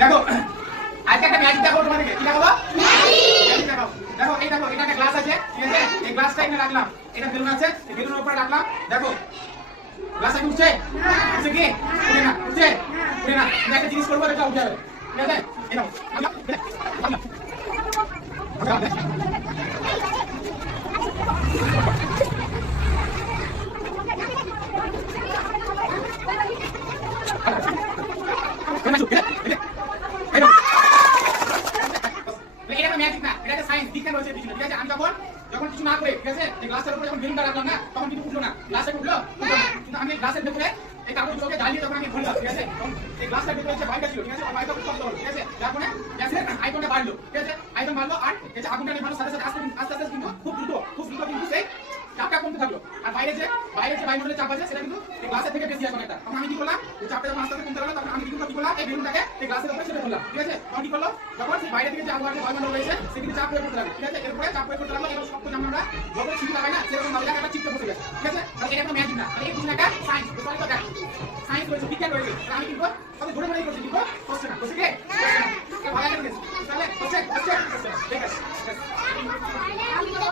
দেখো আজকে একটা ম্যাজিক দেখো তোমাদেরকে, কি দেখাবো? ম্যাজিক দেখাবো। দেখো এই দেখো, এটা একটা গ্লাস আছে, ঠিক আছে? এই গ্লাসটা এখানে রাখলাম, এটা বেলুন আছে, এই বেলুনের উপরে রাখলাম। দেখো গ্লাসটা কি উঠছে? উঠছে কি? উঠে না, উঠছে? উঠে না। তুমি একটা জিনিস করবো, এটা উঠে যাবে, ঠিক আছে? এই নাও। ম্যাজিক না, এটা একটা সায়েন্স, বিজ্ঞান রয়েছে পিছনে, ঠিক আছে? আমি যখন কিছু না করে, ঠিক আছে, এই গ্লাসের উপরে যখন বেলুনটা রাখলাম না, তখন কিন্তু উঠলো না, গ্লাসটা উঠলো, কিন্তু আমি গ্লাসের ভেতরে এই কাগজগুলোকে জ্বালিয়ে যখন আমি খুললাম, ঠিক আছে, এই গ্লাসটার ভেতরে যে বাইকটা ছিল, ঠিক আছে, ওই বাইকটা উত্তপ্ত হলো, ঠিক আছে, যার ফলে গ্যাসের আয়তনটা বাড়লো, ঠিক আছে, আয়তন বাড়লো, আর এই যে আগুনটা নেভানোর সাথে সাথে আস্তে আস্তে কিন্তু খুব দ্রুত কিন্তু সেই চাপটা কমতে থাকলো। আর বাইরে যে বায়ুমণ্ডলের চাপ আছে, সেটা কিন্তু এই গ্লাসের থেকে বেশি আসবে। তখন আমি কি করলাম, এই চাপটা যখন আস্তে আস্তে কমতে লাগলো, তখন আমি কি করলাম, এই বেলুনটাকে এই গ্লাসের উপরে ছেড়ে দিলাম, ঠিক আছে? তখন কি করলো, যখন সেই বাইরে থেকে যে আবহাওয়া বায়ুমণ্ডল রয়েছে, সেগুলো চাপ প্রয়োগ করতে লাগলো, ঠিক আছে? এরপরে চাপ প্রয়োগ করতে লাগলো, এবার শক্ত যেমন আমরা যখন ছিটি লাগাই না, সেরকম ভাবে একটা চিপতে বসে গেছে, ঠিক আছে? তাহলে এটা একটা ম্যাজিক না, এটা একটা সায়েন্স, সায়েন্স রয়েছে, বিজ্ঞান রয়েছে। আমি কি করব,